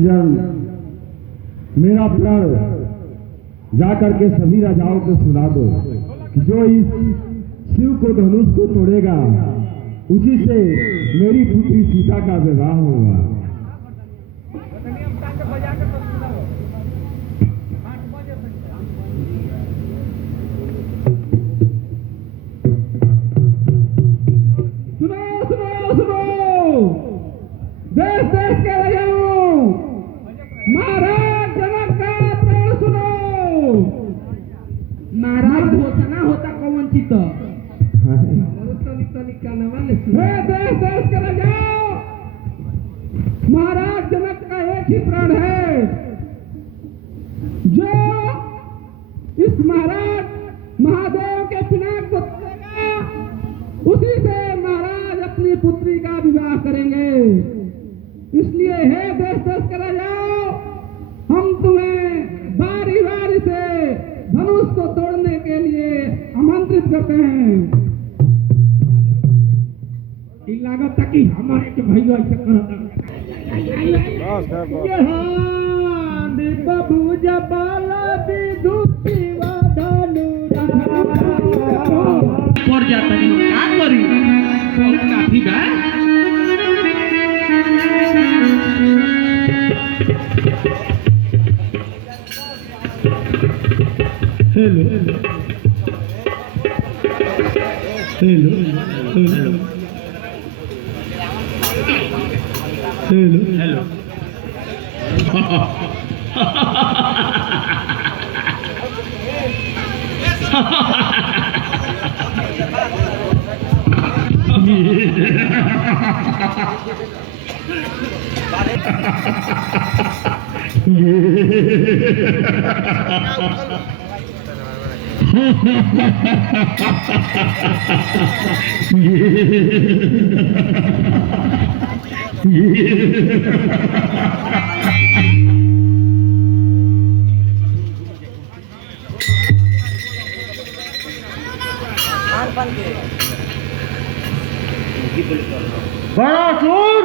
जन मेरा प्रण जाकर के सभी राजाओं को सुना दो कि जो इस शिव को धनुष को तोड़ेगा उसी से मेरी पुत्री सीता का विवाह होगा। देश देश के राजाओं, महाराज जनक का प्रण सुनो। महाराज होता ना होता कौन चित देश देश के राजाओं, महाराज जनक का एक ही प्रण है, जो इस महाराज महादेव के पिनाक को तोड़ेगा उसी से महाराज अपनी पुत्री का विवाह करेंगे। इसलिए हे देश देश के राजाओं, हम तुम्हें बारी बारी से धनुष को तोड़ने के लिए आमंत्रित करते हैं। लागत था कि हमारे के भाई ऐसे करता बबू जबाला विदुषी वधनु पड़ जाता है क्या करी बहुत काफी है। Hello hello hello hello hello बड़ासुर,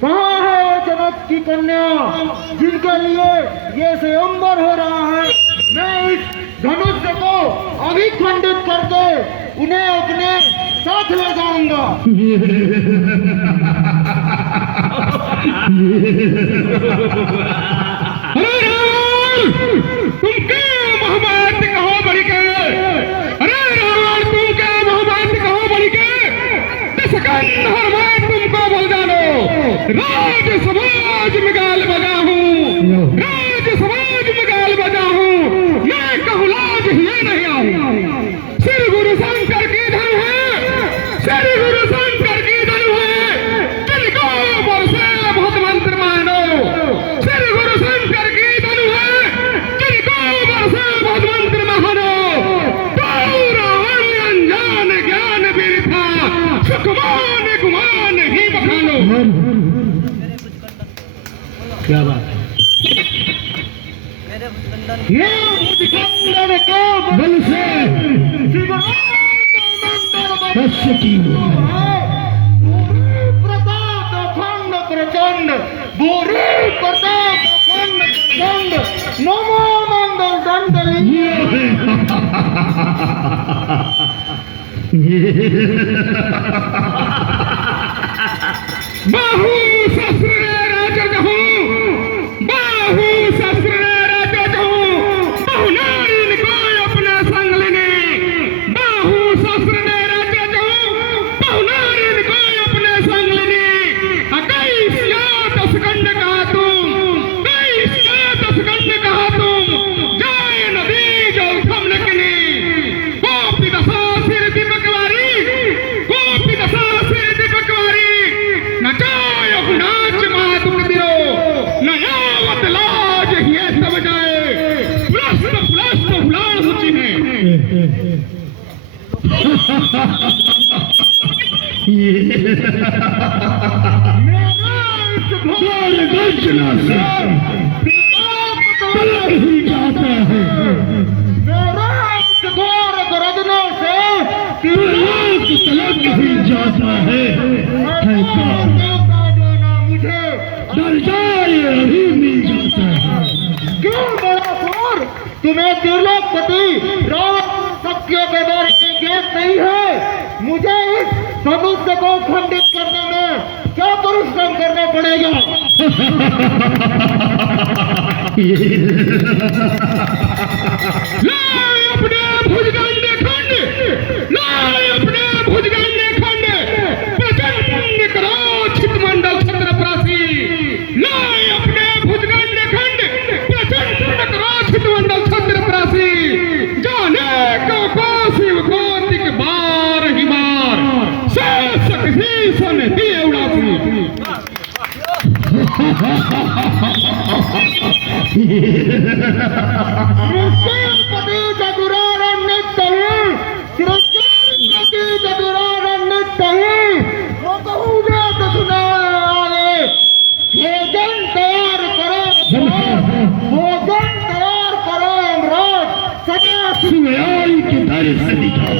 कहाँ है वो जनक की कन्या जिनके लिए ये स्वयंवर हो रहा है? मैं इस धनुष को अभी खंडित करके उन्हें अपने साथ ले जाऊंगा। तुम क्या मोहब्बत कहो बड़ी के? अरे रावण तुम क्या मोहब्बत कहो बड़ी के? सिकंदर मैं तुमको बोल जानो, राज समाज में गाल बजा हूँ, राज समाज में गाल बजा हूँ, मैं कहूँ लाज ही नहीं आऊँ। श्री गुरु शंकर की धन है, श्री गुरु शंकर की धन है, तिनको बरसे बहुत मंत्र मानो। श्री गुरु शंकर की धन है, तिनको बरसे बहुत मंत्र मानो। तो रावण अनजान ज्ञान बिरथा, सुखमान गुमान ही बखानो। क्या बात है? ये मुझकंदर को बल से प्रताप अखंड प्रचंड, बुरी प्रताप अखंड प्रचंड, नमो मंगल दंडली। बाहु शस्त्र राजा कहूँ, बाहु शस्त्र राजा कहूँ, बहु नारी को अपना संग लेने। बाहु शस्त्र राजा कहूँ, बहु नारी को अपने संग लेने। 21 या 10 खंड कहा तुम, 22 या 10 खंड कहा तुम, जय नदी जल थम नकने। गोपी दशा सिर दीपक वारी, गोपी दशा सिर दीपक वारी, नचाय नाच मातुक दिरो, नयावत लाज ही सब जाए। पुलस्त पुलस्त फुलान सूची है। घोर गर्जना से तलक ही जाता है, मेरा घोर गर्जना से तलक ही जाता है। मुझे डर जा यही मिल जाता है। क्यों बलासुर, तुम्हें त्रिलोकपति रावण शक्तियों के बारे में ज्ञात नहीं है? मुझे इस समुद्र को खंडित करने में क्या परिश्रम करना पड़ेगा? लाए अपने भुजगंड खंड, लाए अपने भुजगंड खंड, प्रचंड करो छितमंडल छत्रप्रासी, लाए अपने भुजगंड खंड, प्रचंड करो छितमंडल छत्रप्रासी, जाने को शिव कोटिक बार ही बार, शासक ही सन ही उड़ासी। सृष्टिपति चतुरारण्यत ही, सृष्टिपति चतुरारण्यत ही, वो कहूँगा तो सुनाए। भोजन तैयार करो, भोजन तैयार करो यमराज, सदा शिवयाई के दर से दिखाओ।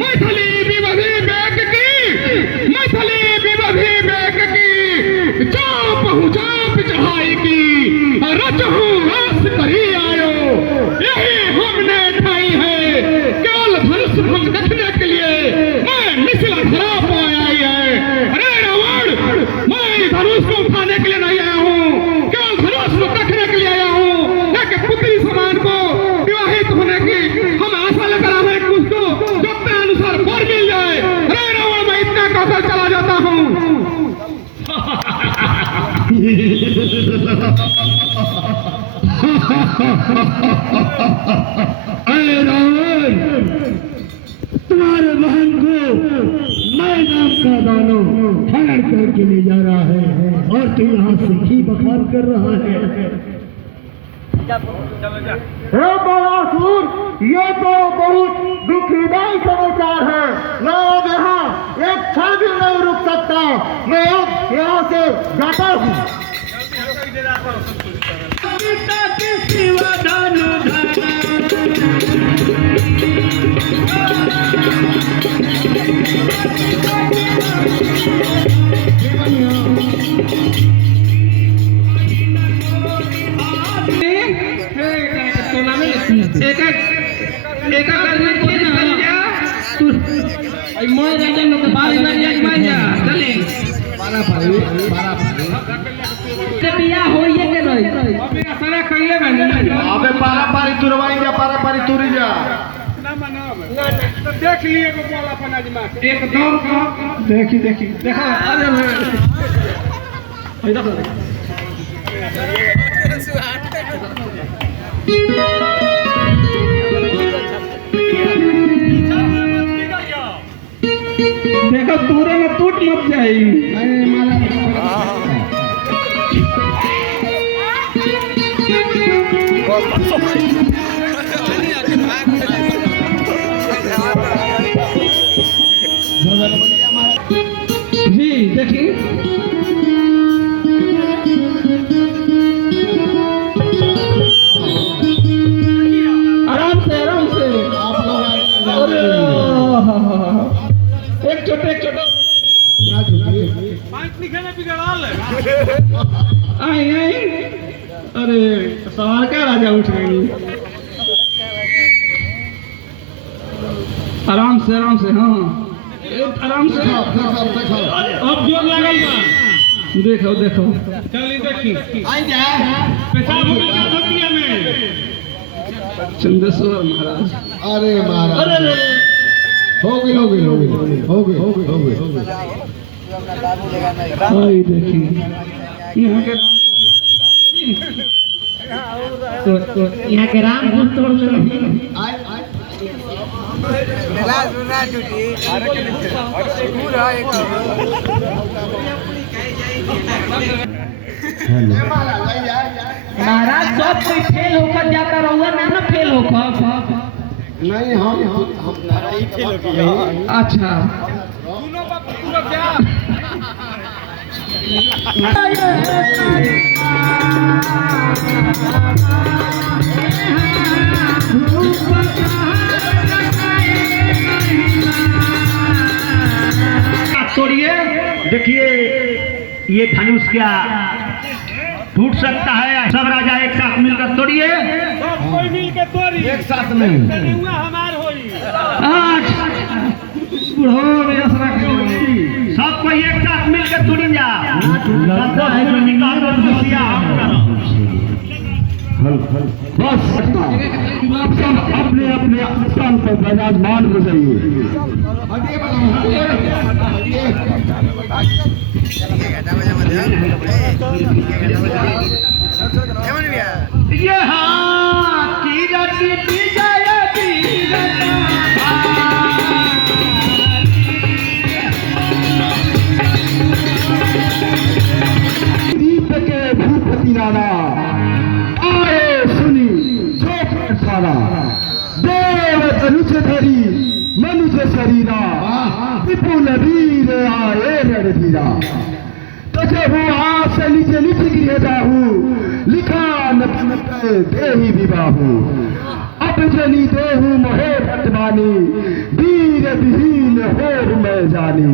मैथिली विवधि बेग की, मैथिली विवधि बेग की, चाप हूँ चाप चढ़ाई की, रचहूँ रस करी आयो, यही हमने ठाई है, केवल धनुष भंग देखने के लिए मैं निचला धरा पाया है। अरे रावण, मैं धनुष को उठाने के लिए नहीं आया हूँ, केवल धनुष को देखने के लिए आया हूँ। एक पुत्री समान को विवाहित होने की हम आशा लेकर आए हैं, कुछ तो जो अपने अनुसार वर मिल जाए। अरे रावण, मैं इतना कहकर चला जाता हूँ। अरे रावण, तुम्हारे बहन को मैं नाम का दानव हरण करके ले जा रहा है और तू यहाँ से घी बखान कर रहा है। हे बलासुर, ये तो बहुत दुखदायी समाचार है। मैं अब यहाँ एक क्षण भी नहीं रुक सकता, मैं अब यहाँ से जाता हूँ। अबे पारा पारी तुरवाई जा, पारा पारी तुरी जा। देख लिए अपन आजमा एकदम देखी देखी देखा। अरे देखो दूरे में टूट मत जाए। जी देखिए, आराम से आराम से। अरे एक छोटे आई आई। अरे सवाल क्या राजा उठ गई। आराम से हाँ, आराम से। अब जोर लागल बा, देखो देखो। चलिए देखी पेशाब हो गया धरतिया में। चंदेश्वर महाराज। अरे महाराज, अरे हो गई। आई देखी यहाँ के तो यहाँ के राम गुण तोड़ ले। महाराज सब कोई फेल होकर जाता रहुआ ना फेल होकर। नहीं हम लड़ाई फेल हो गई। अच्छा देखिए ये धनुष क्या टूट सकता है? सब राजा एक साथ मिलकर तोड़िए। कोई मिल के तोड़ी एक साथ में हमार होई आज सब कोई एक साथ मिलकर तोड़ी जा। लगता है जो निकालो खुशियाँ हम करो। बस सब अपने अपने स्थान पर विराजमान हो जाइए। ये हाँ की जाती की दीप के भूपति नाना आए सुनी जो सारा देव धनुष धरी मनुष्य शरीरा विपुल वीर आए रणधीरा तथे वो आस नीचे नीचे गिरे जाहू लिखा न देही विवाहू अब जनी देहू मोहे भटवानी वीर विहीन होर मैं जानी।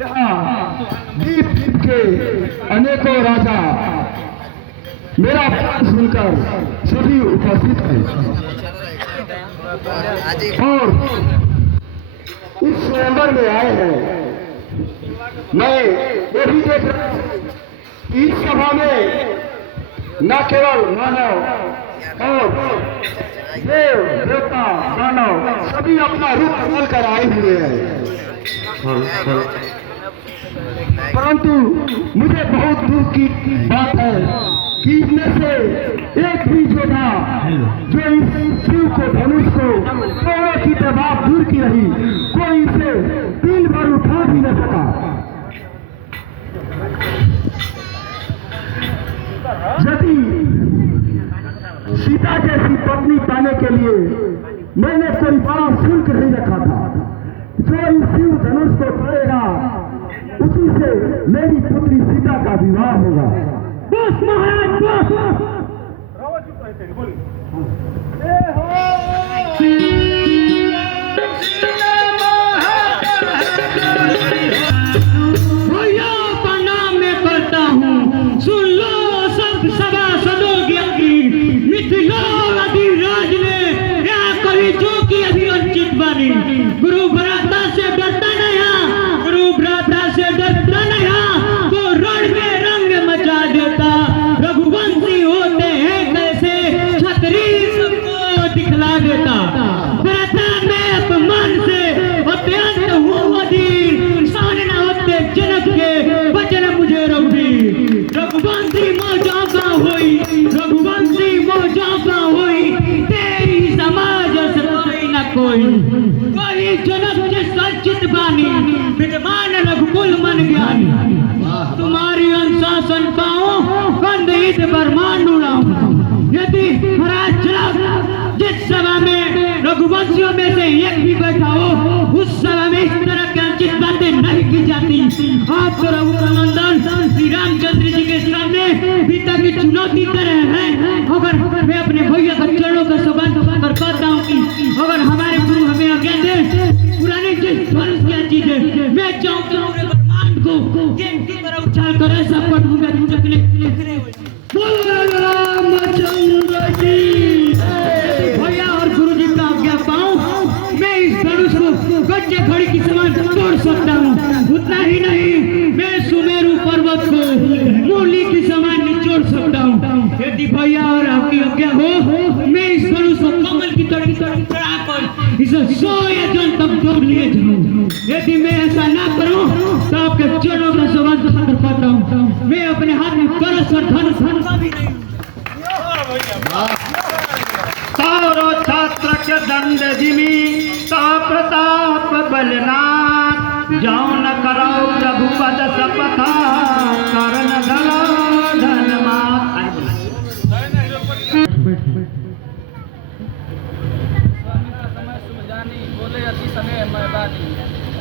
यहाँ दीप दीप के अनेकों राजा मेरा पाठ सुनकर सभी उपस्थित हैं और इस स्वयंवर में आए हैं। मैं ये भी देख रहा हूं कि इस सभा में न केवल मानव और देव देवता मानव सभी अपना रूप बदल कर आए हुए हैं, परंतु मुझे बहुत दुख की बात है कि इनमें से एक भी जो था जो इस शिव को धनुष को तोड़ने की दबाव दूर की रही, कोई इसे दिल भर उठा भी न सका। यदि सीता जैसी पत्नी पाने के लिए मैंने कोई बड़ा शुल्क नहीं रखा था, जो इस शिव धनुष को तोड़ेगा उसी से मेरी पुत्री सीता का विवाह होगा। बस महाराज बस। भैया प्रणाम मैं करता हूँ, सुन लो सब सभासदों की मिथिला अधिराज ने क्या करी जो कि अभी वंचित बनी। गुरु भ्राता से डरता नहीं, गुरु भ्राता से डरता नहीं तो रण में रंग मचा देता। रघुवंशी होते हैं कैसे छतरी सबको दिखला देता। भ्राता में अपमान से अत्यंत हूँ अधीर, सामने होते जनक के वचन मुझे रौदी। रघुवंशी मौजा का होई, रघुवंशी मौजा का होई, तेरी समाज से कोई न कोई जनक के सचित बानी, विद्वान रघुकुल मन ज्ञानी। तुम्हारी अनुशासन पाओ कंध ईद ब्रह्मांड उड़ाऊं। यदि महाराज चला जिस सभा में रघुवंशियों में से एक भी बैठा हो, उस सभा में इस तरह की अनुचित बातें नहीं की जाती। आप तो रघुनंदन श्री रामचंद्र जी के सामने पिता की चुनौती तरह है। अगर मैं अपने भैया के चरणों का सौगंध कर पाता हूँ कि अगर हमारे गुरु हमें आज्ञा दे, पुरानी जिस धनुष की चीजें मैं चाहूँ पूरे ब्रह्मांड को गेम की तरह उछाल कर ऐसा पटूंगा चुटकने रामचंद्र जी। भैया और गुरु जी का आज्ञा पाऊं, मैं इस धनुष को गड्ढे खड़ी की समान तोड़ सकता हूँ। उतना ही नहीं, मैं सुमेरु पर्वत को मूली की समान निचोड़ सकता हूँ। यदि भैया और आपकी आज्ञा हो, मैं इस धनुष को कमल की तरह चढ़ाकर इसे 100 योजन तक दौड़ लिए जाऊँ। यदि मैं ऐसा ना करूँ तो आपके चरणों का सवाल कर पाता हूँ। मैं अपने हाथ में कलश और धनुष भी नहीं। तारो छात्र के दंड जिमी ता प्रताप बलनाथ, जाओ न करो रघुपद सपथा करण धनो धनमात। बोले अति समय मैदानी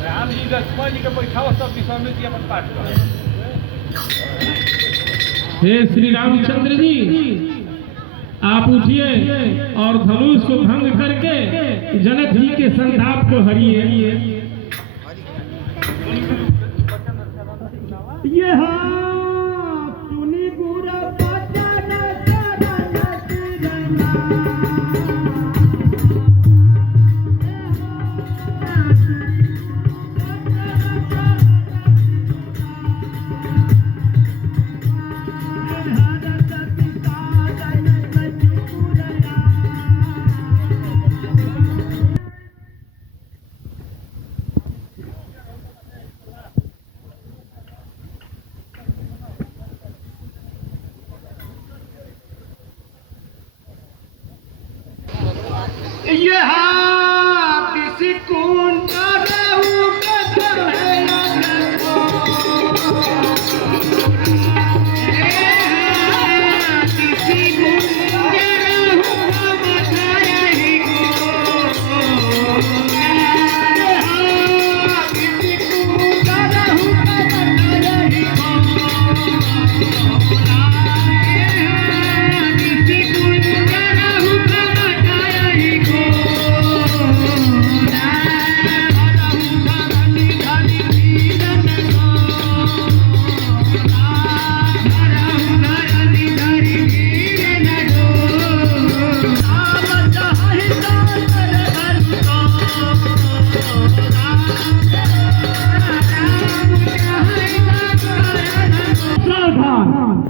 राम जी लक्ष्मण जी के बैठाओ सब विषय में जी अपन पाठ करो। हे श्री रामचंद्र जी, आप उठिए और धनुष को भंग करके जनक जी के संताप को हरिए। ये हाथ सुनी बुरा बाजा नजरा नजरना ये हाथ सिकुन करहु कतहैया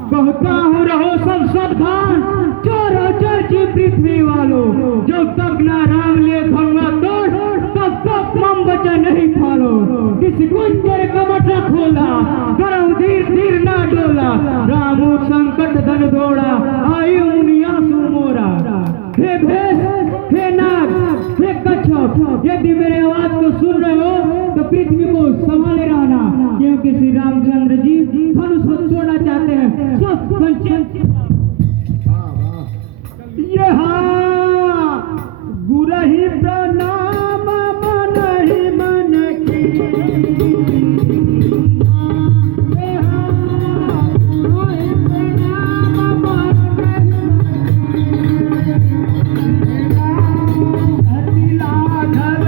कहता हूँ रहो सब सावधान, चोरों चर्ची पृथ्वी वालों, जब तक ना राम ले धनुआ तोड़ तब तक मम बचा नहीं फालो। किस गुंजर कमट खोला, करम धीर धीर ना डोला, रामू संकट धन दौड़ा, आयु मुनिया सुमोरा। हे भेष, हे नाग, हे कच्छप, यदि मेरे आवाज को सुन रहे हो तो पृथ्वी को संभाले रहना, क्योंकि श्री रामचंद्र जी धनुष को तोड़ना चाहते हैं। ये गुरही प्रणाम मन ही मन की, गुरही प्रणाम मन हरि लाघव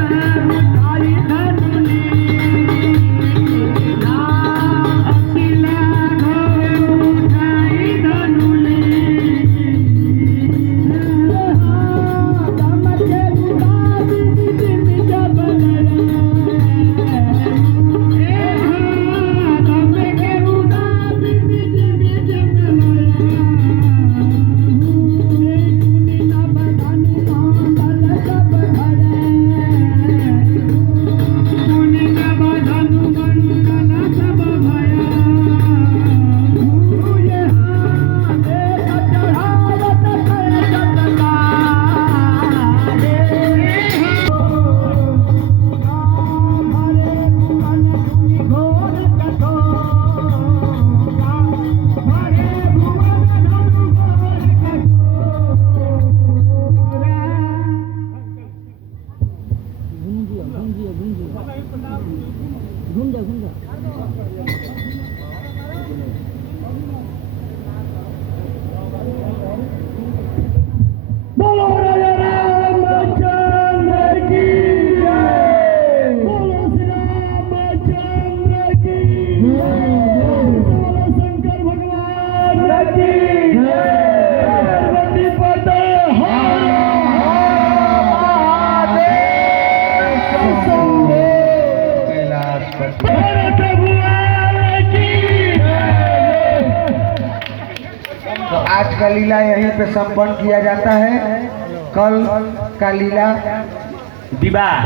आई धनुनी, हरि लाघव उठाई धनुनी। आज का लीला यहीं पे संपन्न किया जाता है। कल का लीला विवाह